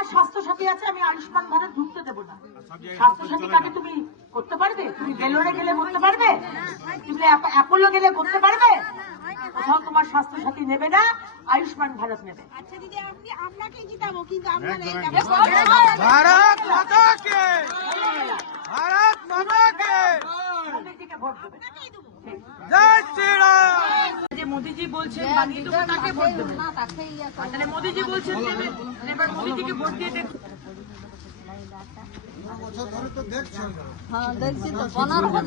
আমার স্বাস্থ্য সাথী আছে, আমি আয়ুষ্মান ভারত ঢুকতে দেবো না। স্বাস্থ্য সাথী কার্ডে তুমি করতে পারবে? তুমি বেলোরে গেলে করতে পারবে? তুমি অ্যাপোলো গেলে করতে পারবে? কোথাও তোমার স্বাস্থ্য সাথী নেবে না, আয়ুষ্মান ভারত নেবে। আচ্ছা দিদি, আপনি আপনাকেই জিতাবো, কিন্তু আমরা भारत माता के, भारत माता के মোদিজিকে ভোট দেবে। जय श्री राम। যে মোদিজি বলছেন বানিয়ে দেবো, তাকে ভোট দেবে। তাহলে মোদিজি বলছেন দেবে, এবার মোদিজিকে ভোট দিয়ে দেখুন। হ্যাঁ দেখছি তো 15,000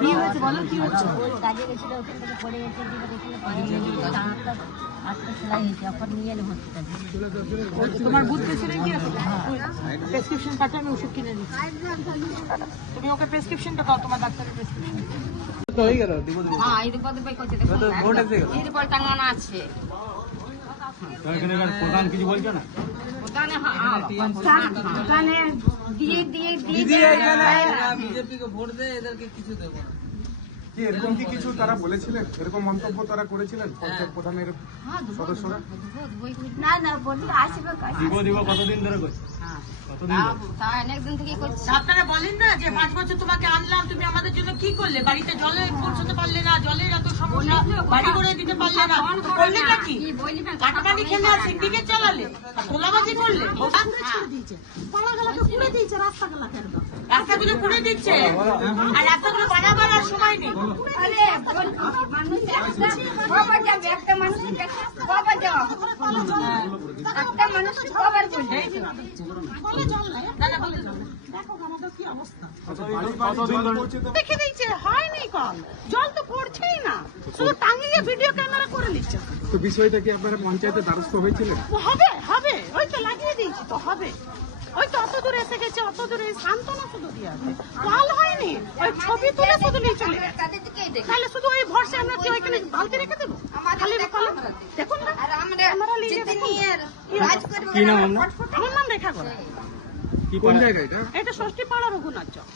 কি হয়েছে বলো, কি হচ্ছে? ওই কাজে গেছিল, ওখান থেকে পড়ে গেছে, হাতটা সেলাই হয়েছে, অফার নিয়ে এলো হসপিটালে। তোমার বুথ প্রেসিডেন্ট কি আছে? প্রেসক্রিপশন কাটে, আমি ওষুধ কিনে নিচ্ছি। তুমি ওকে প্রেসক্রিপশনটা দাও, তোমার ডাক্তারের প্রেসক্রিপশন। হ্যাঁ এই পদে পাই করছে, দেখো এই পর টাঙানো আছে। প্রধান কিছু বলছো না? ওখানে দিয়ে বিজেপিকে ভোট দেয়, এদেরকে কিছু দেবো না। কি এরকম কি কিছু তারা বলেছিলেন, এরকম মন্তব্য তারা করেছিলেন পঞ্চায়েত প্রধানের সদস্যরা? না না বলি আসবে দিব কতদিন ধরে করছে? তা অনেকদিন থেকে করছে। আপনারা বলেন না যে 5 বছর তোমাকে আনলাম, তুমি আমাদের জন্য কি করলে? বাড়িতে জলে পৌঁছতে পারলে না, জলের এত সমস্যা, বাড়ি করে দিতে পারলে না, করলে নাকি? কাটমানি খেলে আর সিন্ডিকেট চালালে, আর তোলাবাজি করলে, রাস্তাগুলো করে দিচ্ছে, আর রাস্তাগুলো বানাবার আর সময় নেই। একটা মানুষের একটা মানুষের খবর বলছে। দেখে দিচ্ছে, হয়নি কল, জল তো পড়ছেই না, শুধু টাঙিয়ে ভিডিও ক্যামেরা করে নিচ্ছে। তো বিষয়টা কি আপনারা পঞ্চায়েতের দ্বারস্থ হয়েছিলেন? হবে হবে, ওই তো লাগিয়ে দিয়েছি তো, হবে। ওই তো অত দূরে এসে গেছে, অত দূরে সান্ত্বনা শুধু দিয়ে আছে, কল হয়নি, ওই ছবি তুলে শুধু নিয়ে চলে গেছে। তাহলে শুধু ওই ভরসা আমরা কি ওইখানে বালতি রেখে দেবো? খালি দেখুন না, আমরা নিয়ে কি নাম আপনার? আমার নাম রেখা করা। কোন জায়গায় এটা? এটা ষষ্ঠী পাড়া রঘুনাথ চক।